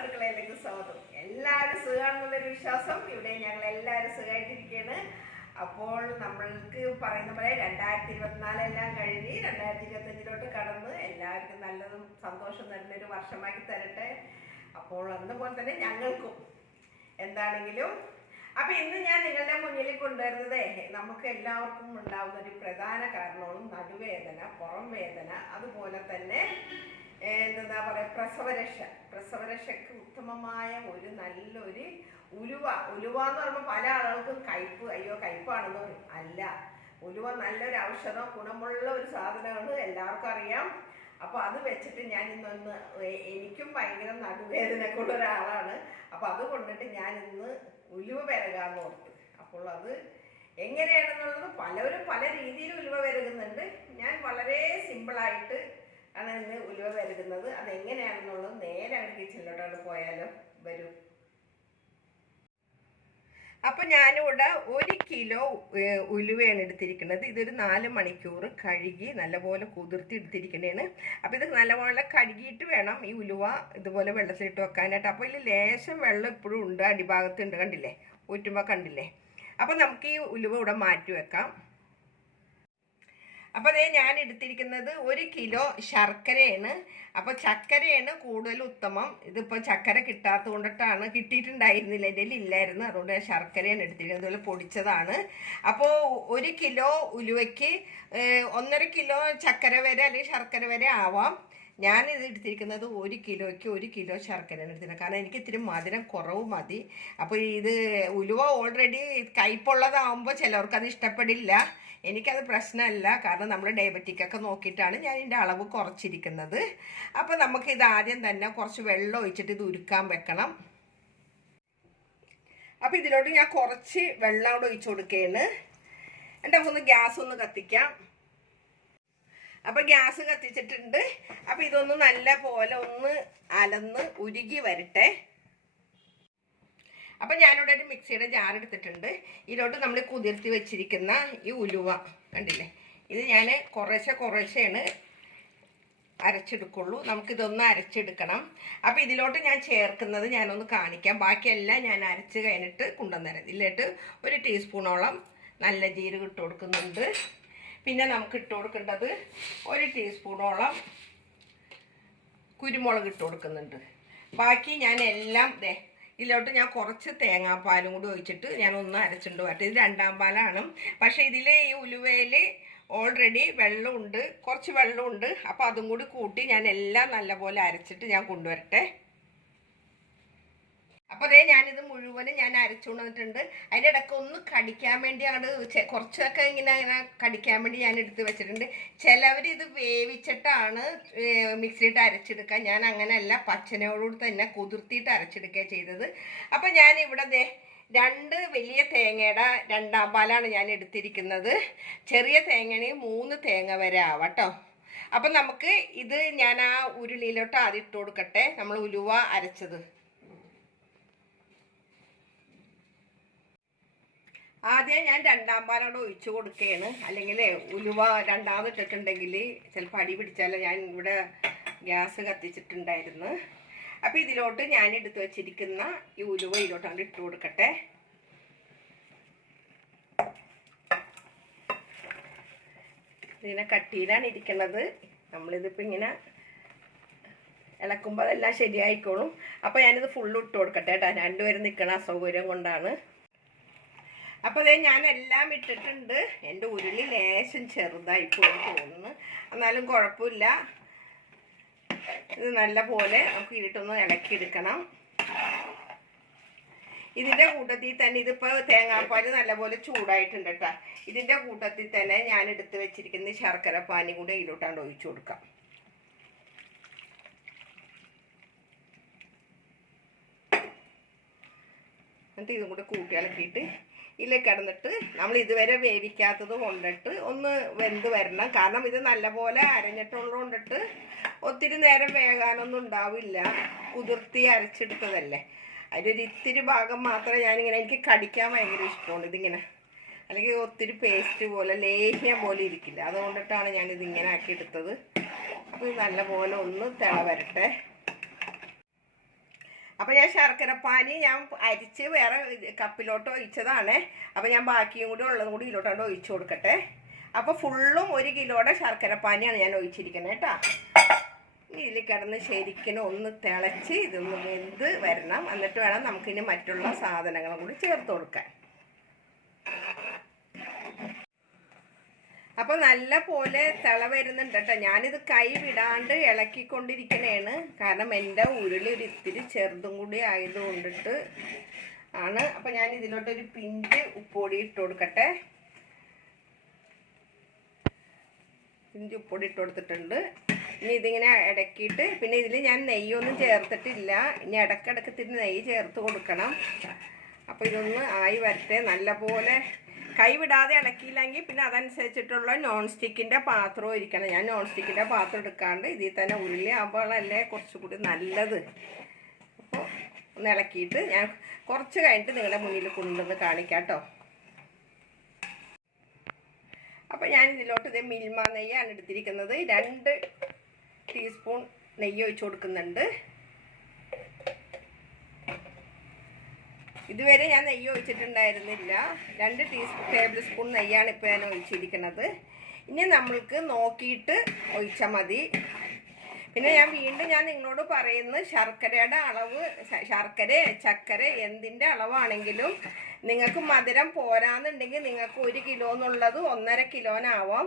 അടുക്കളയിലേക്ക് സ്വാഗതം. എല്ലാവരും സുഖമാണെന്നുള്ളൊരു വിശ്വാസം. ഇവിടെ ഞങ്ങൾ എല്ലാവരും സുഖമായിട്ടിരിക്കുകയാണ്. അപ്പോൾ നമ്മൾക്ക് പറയുന്ന പോലെ 2024 എല്ലാം കഴിഞ്ഞ് 2025 കടന്ന് എല്ലാവർക്കും നല്ലതും സന്തോഷം തരുന്നൊരു വർഷമാക്കി തരട്ടെ. അപ്പോൾ അതുപോലെ തന്നെ ഞങ്ങൾക്കും എന്താണെങ്കിലും. അപ്പൊ ഇന്ന് ഞാൻ നിങ്ങളുടെ മുന്നിൽ കൊണ്ടുവരുന്നത് നമുക്ക് എല്ലാവർക്കും ഉണ്ടാവുന്ന ഒരു പ്രധാന കാരണവും നടുവേദന, പുറം വേദന, അതുപോലെ തന്നെ എന്താ പറയുക, പ്രസവരക്ഷയ്ക്ക് ഉത്തമമായ ഒരു നല്ലൊരു ഉലുവ എന്ന് പറയുമ്പോൾ പല ആളുകൾക്കും കയ്പാണെന്ന് പറയും. അല്ല, ഉലുവ നല്ലൊരു ഔഷധം, ഗുണമുള്ള ഒരു സാധനമാണ്, എല്ലാവർക്കും അറിയാം. അപ്പൊ അത് വെച്ചിട്ട് ഞാൻ ഇന്നൊന്ന്, എനിക്കും ഭയങ്കര നടുവേദനക്കുള്ള ഒരാളാണ്. അപ്പൊ അത് കൊണ്ടിട്ട് ഞാൻ ഇന്ന് ഉലുവ വിരകാന്ന് ഓർത്ത്. അപ്പോൾ അത് എങ്ങനെയാണെന്നുള്ളത് പലരും പല രീതിയിൽ ഉലുവ വിരകുന്നുണ്ട്. ഞാൻ വളരെ സിമ്പിളായിട്ട് ആണ് ഇന്ന് ഉലുവ വിരകുന്നത്. അതെങ്ങനെയാണെന്നുള്ളത് നേരെ കിച്ചണിലോട്ടാണ് പോയാലോ, വരും. അപ്പം ഞാനിവിടെ 1 കിലോ ഉലുവയാണ് എടുത്തിരിക്കുന്നത്. ഇതൊരു 4 മണിക്കൂർ കഴുകി നല്ലപോലെ കുതിർത്തി എടുത്തിരിക്കുന്നതാണ്. അപ്പം ഇത് നല്ലപോലെ കഴുകിയിട്ട് വേണം ഈ ഉലുവ ഇതുപോലെ വെള്ളത്തിലിട്ട് വെക്കാനായിട്ട്. അപ്പോൾ ഇതിൽ ലേശം വെള്ളം ഇപ്പോഴും ഉണ്ട്, അടിഭാഗത്തുണ്ട്, കണ്ടില്ലേ, ഊറ്റുമ്പോൾ കണ്ടില്ലേ. അപ്പം നമുക്ക് ഈ ഉലുവ ഇവിടെ മാറ്റി വെക്കാം. അപ്പോൾ അതേ ഞാൻ എടുത്തിരിക്കുന്നത് 1 കിലോ ശർക്കരയാണ്. അപ്പോൾ ചക്കരയാണ് കൂടുതൽ ഉത്തമം. ഇതിപ്പോൾ ചക്കര കിട്ടാത്തത് കൊണ്ടിട്ടാണ്, കിട്ടിയിട്ടുണ്ടായിരുന്നില്ല, എൻ്റെ ഇല്ലായിരുന്നു, അതുകൊണ്ട് ശർക്കരയാണ് എടുത്തിരിക്കുന്നത്. അതുപോലെ പൊടിച്ചതാണ്. അപ്പോൾ 1 കിലോ ഉലുവയ്ക്ക് 1.5 കിലോ ചക്കര വരെ അല്ലെങ്കിൽ ശർക്കര വരെ ആവാം. ഞാനിത് എടുത്തിരിക്കുന്നത് 1 കിലോയ്ക്ക് 1 കിലോ ശർക്കരയാണ് എടുത്തിരിക്കുന്നത്. കാരണം എനിക്ക് ഇത്തിരി മധുരം കുറവ് മതി. അപ്പോൾ ഇത് ഉലുവ ഓൾറെഡി കയ്പുള്ളതാവുമ്പോൾ ചിലവർക്കത് ഇഷ്ടപ്പെടില്ല. എനിക്കത് പ്രശ്നമല്ല, കാരണം നമ്മൾ ഡയബറ്റിക്കൊക്കെ നോക്കിയിട്ടാണ് ഞാൻ ഇതിൻ്റെ അളവ് കുറച്ചിരിക്കുന്നത്. അപ്പോൾ നമുക്കിത് ആദ്യം തന്നെ കുറച്ച് വെള്ളം ഒഴിച്ചിട്ട് ഇത് ഉരുക്കാൻ വെക്കണം. അപ്പോൾ ഇതിലോട്ട് ഞാൻ കുറച്ച് വെള്ളം കൂടെ ഒഴിച്ചു കൊടുക്കുകയാണ്. എൻ്റെ ഒന്ന് ഗ്യാസ് ഒന്ന് കത്തിക്കാം. അപ്പോൾ ഗ്യാസ് കത്തിച്ചിട്ടുണ്ട്. അപ്പോൾ ഇതൊന്ന് നല്ല പോലെ ഒന്ന് അലന്ന് ഉരുകി വരട്ടെ. അപ്പം ഞാനിവിടെ ഒരു മിക്സിയുടെ ജാർ എടുത്തിട്ടുണ്ട്. ഇതിലോട്ട് നമ്മൾ കുതിർത്തി വെച്ചിരിക്കുന്ന ഈ ഉലുവ കണ്ടില്ലേ, ഇത് ഞാൻ കുറേശ്ശെയാണ് അരച്ചെടുക്കുള്ളൂ. നമുക്കിതൊന്ന് അരച്ചെടുക്കണം. അപ്പോൾ ഇതിലോട്ട് ഞാൻ ചേർക്കുന്നത് ഞാനൊന്ന് കാണിക്കാം. ബാക്കിയെല്ലാം ഞാൻ അരച്ച് കഴിഞ്ഞിട്ട് കൊണ്ടുവന്നേരം. ഇതിലോട്ട് 1 ടീസ്പൂണോളം നല്ല ജീരകം ഇട്ട് കൊടുക്കുന്നുണ്ട്. പിന്നെ നമുക്ക് ഇട്ട് കൊടുക്കേണ്ടത് 1 ടീസ്പൂണോളം കുരുമുളക് ഇട്ട് കൊടുക്കുന്നുണ്ട്. ബാക്കി ഞാൻ എല്ലാം ഇതിലോട്ട് ഞാൻ കുറച്ച് തേങ്ങാപ്പാലും കൂടി ഒഴിച്ചിട്ട് ഞാൻ ഒന്ന് അരച്ചിട്ട് വരട്ടെ. ഇത് 2ാം പാലാണ്. പക്ഷേ ഇതിൽ ഈ ഉലുവയിൽ ഓൾറെഡി വെള്ളമുണ്ട്, കുറച്ച് വെള്ളമുണ്ട്. അപ്പോൾ അതും കൂടി കൂട്ടി ഞാൻ എല്ലാം നല്ലപോലെ അരച്ചിട്ട് ഞാൻ കൊണ്ടുവരട്ടെ. അപ്പോൾ അതേ ഞാനിത് മുഴുവനും ഞാൻ അരച്ചു കൊണ്ടുവന്നിട്ടുണ്ട്. അതിൻ്റെ ഇടയ്ക്ക് ഒന്ന് കടിക്കാൻ വേണ്ടിയാണ്, കുറച്ചൊക്കെ ഇങ്ങനെ കടിക്കാൻ വേണ്ടി ഞാൻ എടുത്ത് വെച്ചിട്ടുണ്ട്. ചിലവർ ഇത് വേവിച്ചിട്ടാണ് മിക്സിയിട്ട് അരച്ചെടുക്കുക. ഞാൻ അങ്ങനെയല്ല, പച്ചനോടുകൂടി തന്നെ കുതിർത്തിയിട്ട് അരച്ചെടുക്കുക ചെയ്തത്. അപ്പം ഞാനിവിടെ 2 വലിയ തേങ്ങയുടെ 2ാം പാലാണ് ഞാൻ എടുത്തിരിക്കുന്നത്. ചെറിയ തേങ്ങയാണെങ്കിൽ 3 തേങ്ങ വരെ ആവാട്ടോ. അപ്പം നമുക്ക് ഇത് ഞാൻ ആ ഉരുളിയിലോട്ട് ആദ്യം ഇട്ട് കൊടുക്കട്ടെ, നമ്മൾ ഉലുവ അരച്ചത്. ആദ്യം ഞാൻ 2ാം പാലോടെ ഒഴിച്ചു കൊടുക്കുകയാണ്. അല്ലെങ്കിൽ ഉലുവ രണ്ടാമത് ഇട്ടിട്ടുണ്ടെങ്കിൽ ചിലപ്പോൾ അടി പിടിച്ചാലോ. ഞാൻ ഇവിടെ ഗ്യാസ് കത്തിച്ചിട്ടുണ്ടായിരുന്നു. അപ്പോൾ ഇതിലോട്ട് ഞാൻ എടുത്ത് വെച്ചിരിക്കുന്ന ഈ ഉലുവ ഇതിലോട്ടാണ് ഇട്ട് കൊടുക്കട്ടെ. ഇതിനെ കട്ടിയിലാണ് ഇരിക്കുന്നത്. നമ്മളിതിപ്പോൾ ഇങ്ങനെ ഇളക്കുമ്പോൾ അതെല്ലാം ശരിയായിക്കോളും. അപ്പോൾ ഞാനിത് ഫുള്ള് ഇട്ട് കൊടുക്കട്ടെ കേട്ടോ. 2 പേരും നിൽക്കണ അസൗകര്യം കൊണ്ടാണ്. അപ്പോൾ അതേ ഞാൻ എല്ലാം ഇട്ടിട്ടുണ്ട്. എൻ്റെ ഉരുളി ലേശം ചെറുതായി പോയി തോന്നുന്നു, എന്നാലും കുഴപ്പമില്ല. ഇത് നല്ല പോലെ നമുക്ക് ഇട്ടൊന്ന് ഇളക്കിയെടുക്കണം. ഇതിൻ്റെ കൂട്ടത്തിൽ തന്നെ ഇതിപ്പോൾ തേങ്ങാപ്പാൽ നല്ലപോലെ ചൂടായിട്ടുണ്ട് കേട്ടോ. ഇതിൻ്റെ കൂട്ടത്തിൽ തന്നെ ഞാൻ എടുത്ത് വെച്ചിരിക്കുന്ന ശർക്കര പാനി കൂടെ ഇതിലോട്ടാണ്ട് ഒഴിച്ചു കൊടുക്കാം. എന്നിട്ട് ഇതും കൂടെ കൂട്ടി ഇളക്കിയിട്ട് ഇതിലേക്ക് കിടന്നിട്ട് നമ്മൾ ഇതുവരെ വേവിക്കാത്തത് കൊണ്ടിട്ട് ഒന്ന് വെന്ത് വരണം. കാരണം ഇത് നല്ലപോലെ അരഞ്ഞിട്ടുള്ളത് കൊണ്ടിട്ട് ഒത്തിരി നേരം വേകാനൊന്നും ഉണ്ടാവില്ല, കുതിർത്തി അരച്ചെടുത്തതല്ലേ. അതിലൊരു ഇത്തിരി ഭാഗം മാത്രമേ ഞാനിങ്ങനെ, എനിക്ക് കടിക്കാൻ ഭയങ്കര ഇഷ്ടമാണ് ഇതിങ്ങനെ, അല്ലെങ്കിൽ ഒത്തിരി പേസ്റ്റ് പോലെ ലേഹ്യം പോലെ ഇരിക്കില്ല. അതുകൊണ്ടിട്ടാണ് ഞാനിതിങ്ങനെ ആക്കിയെടുത്തത്. അപ്പോൾ ഇത് നല്ലപോലെ ഒന്ന് തിള വരട്ടെ. അപ്പോൾ ഞാൻ ശർക്കരപ്പാനി ഞാൻ അരിച്ച് വേറെ കപ്പിലോട്ട് ഒഴിച്ചതാണ്. അപ്പോൾ ഞാൻ ബാക്കിയും കൂടി ഉള്ളതും കൂടി ഇതിലോട്ടാണ്ട് ഒഴിച്ചു കൊടുക്കട്ടെ. അപ്പോൾ ഫുള്ളും 1 കിലോയുടെ ശർക്കരപ്പാനിയാണ് ഞാൻ ഒഴിച്ചിരിക്കുന്നത് കേട്ടോ. ഇതിൽ കിടന്ന് ശരിക്കും ഒന്ന് തിളച്ച് ഇതൊന്ന് വെന്ത് വരണം. എന്നിട്ട് വേണം നമുക്കിനി മറ്റുള്ള സാധനങ്ങളും കൂടി ചേർത്ത് കൊടുക്കാൻ. അപ്പോൾ നല്ല പോലെ തിള വരുന്നുണ്ട് കേട്ടോ. ഞാനിത് കൈ വിടാണ്ട് ഇളക്കിക്കൊണ്ടിരിക്കണേണ്. കാരണം എൻ്റെ ഉരുളി ഒരു ഇത്തിരി ചെറുതും കൂടി ആയതുകൊണ്ടിട്ട് ആണ്. അപ്പോൾ ഞാൻ ഇതിലോട്ടൊരു പിഞ്ച് ഉപ്പൊടി ഇട്ട് കൊടുക്കട്ടെ. പിഞ്ച് ഉപ്പൊടി ഇട്ട് കൊടുത്തിട്ടുണ്ട്. ഇനി ഇതിങ്ങനെ ഇടക്കിയിട്ട് പിന്നെ ഇതിൽ ഞാൻ നെയ്യൊന്നും ചേർത്തിട്ടില്ല. ഇനി ഇടക്കിടക്ക് ഇത്തിരി നെയ്യ് ചേർത്ത് കൊടുക്കണം. അപ്പോൾ ഇതൊന്ന് ആയി വരട്ടെ. നല്ലപോലെ കൈ വിടാതെ ഇളക്കിയില്ലെങ്കിൽ പിന്നെ അതനുസരിച്ചിട്ടുള്ള നോൺ സ്റ്റിക്കിൻ്റെ പാത്രവും ഇരിക്കണം. ഞാൻ നോൺ സ്റ്റിക്കിൻ്റെ പാത്രം എടുക്കാണ്ട് ഇതിൽ തന്നെ ഉരുളി ആകുമ്പോഴല്ലേ കുറച്ചുകൂടി നല്ലത്. അപ്പോൾ ഒന്ന് ഇളക്കിയിട്ട് ഞാൻ കുറച്ച് കഴിഞ്ഞിട്ട് നിങ്ങളുടെ മുന്നിൽ കൊണ്ടുവന്ന് കാണിക്കാം കേട്ടോ. അപ്പോൾ ഞാൻ ഇതിലോട്ട് ഇത് മിൽമ നെയ്യാണ് എടുത്തിരിക്കുന്നത്. 2 ടീസ്പൂൺ നെയ്യ് ഒഴിച്ച് കൊടുക്കുന്നുണ്ട്. ഇതുവരെ ഞാൻ നെയ്യ് ഒഴിച്ചിട്ടുണ്ടായിരുന്നില്ല. 2 ടേബിൾ സ്പൂൺ നെയ്യാണ് ഇപ്പോൾ ഞാൻ ഒഴിച്ചിരിക്കുന്നത്. ഇനി നമ്മൾക്ക് നോക്കിയിട്ട് ഒഴിച്ചാൽ മതി. പിന്നെ ഞാൻ വീണ്ടും നിങ്ങളോട് പറയുന്നത് ശർക്കരയുടെ അളവ്, ചക്കര എന്തിൻ്റെ അളവാണെങ്കിലും നിങ്ങൾക്ക് മധുരം പോരാന്നുണ്ടെങ്കിൽ നിങ്ങൾക്ക് 1 കിലോ എന്നുള്ളത് 1.5 കിലോനാവാം.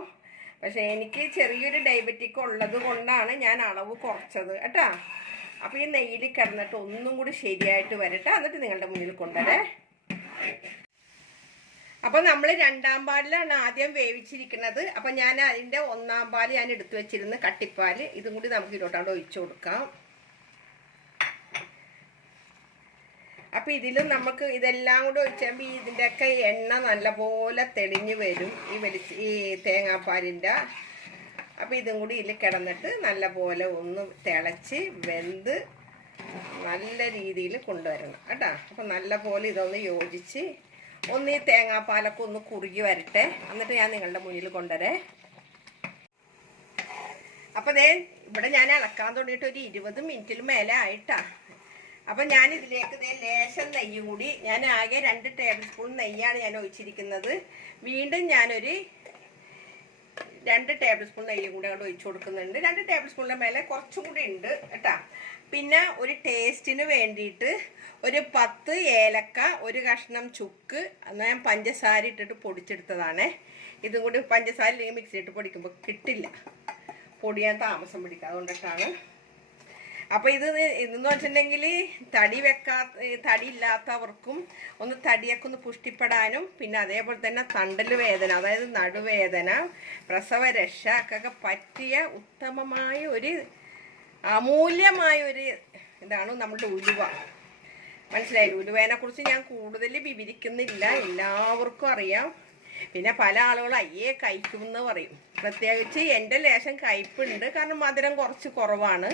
പക്ഷേ എനിക്ക് ചെറിയൊരു ഡയബറ്റിക് ഉള്ളത് കൊണ്ടാണ് ഞാൻ അളവ് കുറച്ചത് കേട്ടോ. അപ്പോൾ ഈ നെയ്യിൽ കിടന്നിട്ട് ഒന്നും കൂടി ശരിയായിട്ട് വരട്ടെ. എന്നിട്ട് നിങ്ങളുടെ മുന്നിൽ കൊണ്ടുവരേ. അപ്പോൾ നമ്മൾ 2ാം പാലിലാണ് ആദ്യം വേവിച്ചിരിക്കുന്നത്. അപ്പോൾ ഞാൻ അതിൻ്റെ 1ാം പാൽ ഞാൻ എടുത്തു വെച്ചിരുന്നു, കട്ടിപ്പാൽ. ഇതും കൂടി നമുക്ക് ഇതിലോട്ടാണ്ട് ഒഴിച്ചു കൊടുക്കാം. അപ്പോൾ ഇതിലും നമുക്ക് ഇതെല്ലാം കൂടി ഒഴിച്ചുമ്പോൾ ഇതിൻ്റെയൊക്കെ എണ്ണ നല്ലപോലെ തെളിഞ്ഞ് വരും, ഈ തേങ്ങാപ്പാലിൻ്റെ. അപ്പോൾ ഇതും കൂടി ഇതിൽ കിടന്നിട്ട് നല്ലപോലെ ഒന്ന് തിളച്ച് വെന്ത് നല്ല രീതിയിൽ കൊണ്ടുവരണം കേട്ടോ. അപ്പോൾ നല്ലപോലെ ഇതൊന്ന് യോജിച്ച് ഒന്ന് ഈ തേങ്ങാപ്പാലൊക്കെ ഒന്ന് കുറുകി വരട്ടെ. എന്നിട്ട് ഞാൻ നിങ്ങളുടെ മുന്നിൽ കൊണ്ടുവരേ. അപ്പോൾ ഇവിടെ ഞാൻ ഇളക്കാൻ തുടങ്ങിയിട്ട് ഒരു 20 മിനിറ്റിൽ മേലെ ആയിട്ടാ. അപ്പം ഞാൻ ഇതിലേക്ക് ലേശം നെയ്യ് കൂടി, ഞാൻ ആകെ 2 ടേബിൾ സ്പൂൺ നെയ്യാണ് ഞാൻ ഒഴിച്ചിരിക്കുന്നത്. വീണ്ടും ഞാനൊരു 2 ടേബിൾ സ്പൂൺ നെയ്യും കൂടി അങ്ങോട്ട് ഒഴിച്ചു കൊടുക്കുന്നുണ്ട്. 2 ടേബിൾ സ്പൂണിൻ്റെ മേലെ കുറച്ചും കൂടി ഉണ്ട് കേട്ടോ. പിന്നെ ഒരു ടേസ്റ്റിന് വേണ്ടിയിട്ട് ഒരു 10 ഏലക്ക, 1 കഷ്ണം ചുക്ക്, എന്നാൽ ഞാൻ പഞ്ചസാര ഇട്ടിട്ട് പൊടിച്ചെടുത്തതാണ്. ഇതും കൂടി പഞ്ചസാര ഇല്ലെങ്കിൽ മിക്സിയിട്ട് പൊടിക്കുമ്പോൾ കിട്ടില്ല, പൊടിയാൻ താമസം പിടിക്കുക, അതുകൊണ്ടിട്ടാണ്. അപ്പോൾ ഇതെന്ന് വെച്ചിട്ടുണ്ടെങ്കിൽ തടി ഇല്ലാത്തവർക്കും ഒന്ന് തടിയൊക്കെ ഒന്ന് പുഷ്ടിപ്പെടാനും പിന്നെ അതേപോലെ തന്നെ തണ്ടൽ വേദന, അതായത് നടുവേദന, പ്രസവരക്ഷ ഒക്കെ പറ്റിയ ഉത്തമമായ ഒരു അമൂല്യമായ ഒരു ഇതാണ് നമ്മുടെ ഉലുവ. മനസ്സിലായില്ല? ഉലുവേനെ കുറിച്ച് ഞാൻ കൂടുതൽ വിവരിക്കുന്നില്ല, എല്ലാവർക്കും അറിയാം. പിന്നെ പല ആളുകളും അയ്യേ കയ്പെന്ന് പറയും. പ്രത്യേകിച്ച് എൻ്റെ ലേശം കയ്പുണ്ട്, കാരണം മധുരം കുറച്ച് കുറവാണ്.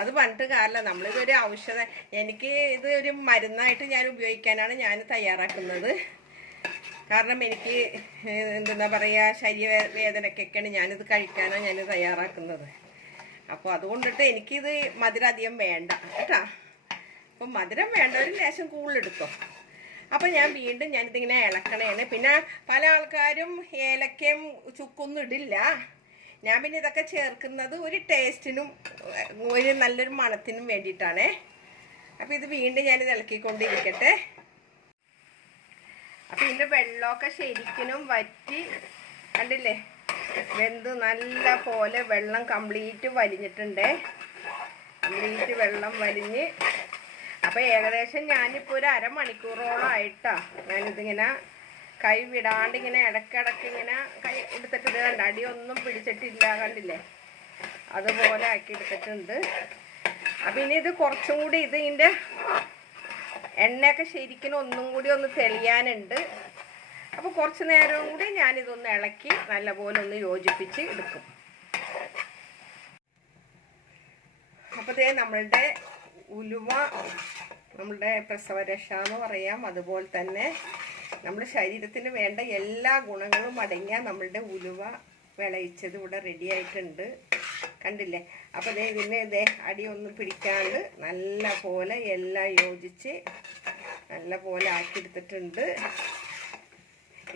അത് പറഞ്ഞിട്ട് കാര്യമില്ല, നമ്മളിതൊരു ഔഷധം, എനിക്ക് ഇത് ഒരു മരുന്നായിട്ട് ഞാൻ ഉപയോഗിക്കാനാണ് ഞാൻ തയ്യാറാക്കുന്നത്. കാരണം എനിക്ക് എന്താ പറയുക, ശരീരവേദനക്കൊക്കെയാണ് ഞാനിത് കഴിക്കാനാണ് ഞാൻ തയ്യാറാക്കുന്നത്. അപ്പോൾ അതുകൊണ്ടിട്ട് എനിക്കിത് മധുരം അധികം വേണ്ട കേട്ടോ. അപ്പം മധുരം വേണ്ട, ഒരു ലേശം കൂടുതലെടുത്തോ. അപ്പം ഞാൻ വീണ്ടും ഞാനിതിങ്ങനെ ഇളക്കണേണ്. പിന്നെ പല ആൾക്കാരും ഏലക്കയും ചുക്കൊന്നും ഇടില്ല. ഞാൻ പിന്നെ ഇതൊക്കെ ചേർക്കുന്നത് ഒരു ടേസ്റ്റിനും ഒരു നല്ലൊരു മണത്തിനും വേണ്ടിയിട്ടാണേ. അപ്പം ഇത് വീണ്ടും ഞാനിത് ഇളക്കിക്കൊണ്ടിരിക്കട്ടെ. അപ്പം ഇതിൻ്റെ വെള്ളമൊക്കെ ശരിക്കും വറ്റി കണ്ടില്ലേ, വെന്ത് നല്ല പോലെ വെള്ളം കംപ്ലീറ്റ് വലിഞ്ഞിട്ടുണ്ട്. കംപ്ലീറ്റ് വെള്ളം വലിഞ്ഞ് അപ്പോൾ ഏകദേശം ഞാനിപ്പോൾ ഒരു അരമണിക്കൂറോളമായിട്ടാണ് ഞാനിതിങ്ങനെ കൈ വിടാണ്ട് ഇങ്ങനെ ഇടയ്ക്കിടയ്ക്ക് ഇങ്ങനെ കൈ എടുത്തിട്ട് ഇത് കണ്ട അടിയൊന്നും പിടിച്ചിട്ടില്ല, കണ്ടില്ലേ, അതുപോലെ ആക്കി എടുത്തിട്ടുണ്ട്. അപ്പം ഇനി ഇത് കുറച്ചും കൂടി ഇതിൻ്റെ എണ്ണയൊക്കെ ശരിക്കും ഒന്നും കൂടി ഒന്ന് തെളിയാനുണ്ട്. അപ്പോൾ കുറച്ച് നേരവും കൂടി ഞാനിതൊന്ന് ഇളക്കി നല്ലപോലെ ഒന്ന് യോജിപ്പിച്ച് എടുക്കും. അപ്പോൾ ഇതേ നമ്മളുടെ ഉലുവ, നമ്മളുടെ പ്രസവരക്ഷ എന്ന് പറയാം, അതുപോലെ തന്നെ നമ്മുടെ ശരീരത്തിന് വേണ്ട എല്ലാ ഗുണങ്ങളും അടങ്ങിയ നമ്മളുടെ ഉലുവ വിളയിച്ചത് ഇവിടെ റെഡി ആയിട്ടുണ്ട്. കണ്ടില്ലേ? അപ്പോൾ ഇതിനെ അടിയൊന്നും പിടിക്കാണ്ട് നല്ല പോലെ എല്ലാം യോജിച്ച് നല്ല പോലെ ആക്കിയെടുത്തിട്ടുണ്ട്.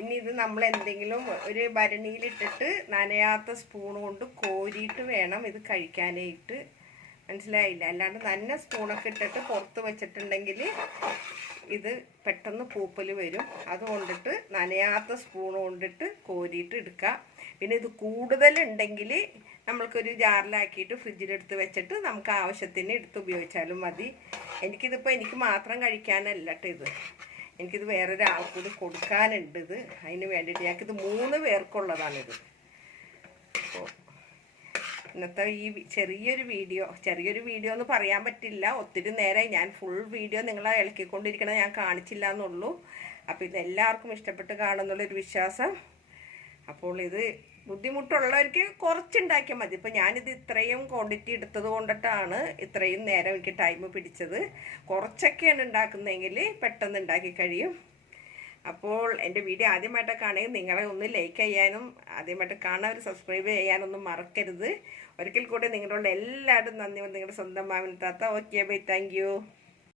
ഇനി ഇത് നമ്മൾ എന്തെങ്കിലും ഒരു ഭരണിയിലിട്ടിട്ട് നനയാത്ത സ്പൂൺ കൊണ്ട് കോരിയിട്ട് വേണം ഇത് കഴിക്കാനായിട്ട്. മനസ്സിലായില്ല? അല്ലാണ്ട് നന്ന സ്പൂണൊക്കെ ഇട്ടിട്ട് പുറത്ത് വെച്ചിട്ടുണ്ടെങ്കിൽ ഇത് പെട്ടെന്ന് പൂപ്പൽ വരും. അതുകൊണ്ടിട്ട് നനയാത്ത സ്പൂൺ കൊണ്ടിട്ട് കോരിയിട്ട് എടുക്കുക. പിന്നെ ഇത് കൂടുതലുണ്ടെങ്കിൽ നമ്മൾക്കൊരു ജാറിലാക്കിയിട്ട് ഫ്രിഡ്ജിലെടുത്ത് വെച്ചിട്ട് നമുക്ക് ആവശ്യത്തിന് എടുത്ത് ഉപയോഗിച്ചാലും മതി. എനിക്ക് മാത്രം കഴിക്കാനല്ല കേട്ടോ ഇത്. എനിക്കിത് വേറൊരാൾക്കൂടി കൊടുക്കാനുണ്ട്. ഇത് അതിന് വേണ്ടിയിട്ട് ഞങ്ങൾക്കിത് 3 പേർക്കുള്ളതാണിത്. അപ്പോൾ ഇന്നത്തെ ഈ ചെറിയൊരു വീഡിയോ എന്ന് പറയാൻ പറ്റില്ല. ഒത്തിരി നേരം ഞാൻ ഫുൾ വീഡിയോ നിങ്ങളെ ഇളക്കിക്കൊണ്ടിരിക്കണത് ഞാൻ കാണിച്ചില്ല എന്നുള്ളൂ. അപ്പോൾ ഇതെല്ലാവർക്കും ഇഷ്ടപ്പെട്ട് കാണുന്നുള്ളൊരു വിശ്വാസം. അപ്പോൾ ഇത് ബുദ്ധിമുട്ടുള്ളവർക്ക് കുറച്ചുണ്ടാക്കിയാൽ മതി. ഇപ്പോൾ ഞാനിത് ഇത്രയും ക്വാണ്ടിറ്റി എടുത്തത് കൊണ്ടിട്ടാണ് ഇത്രയും നേരം എനിക്ക് ടൈം പിടിച്ചത്. കുറച്ചൊക്കെയാണ് ഉണ്ടാക്കുന്നതെങ്കിൽ പെട്ടെന്ന് ഉണ്ടാക്കി കഴിയും. അപ്പോൾ എൻ്റെ വീഡിയോ ആദ്യമായിട്ടൊക്കെ ആണെങ്കിൽ നിങ്ങളെ ഒന്ന് ലൈക്ക് ചെയ്യാനും ആദ്യമായിട്ട് കാണാൻ ഒരു സബ്സ്ക്രൈബ് ചെയ്യാനൊന്നും മറക്കരുത്. ഒരിക്കൽ കൂടെ നിങ്ങളോട് എല്ലാവരും നന്ദി. നിങ്ങളുടെ സ്വന്തം മാമിൻ താത്ത. Okay bye, thank you.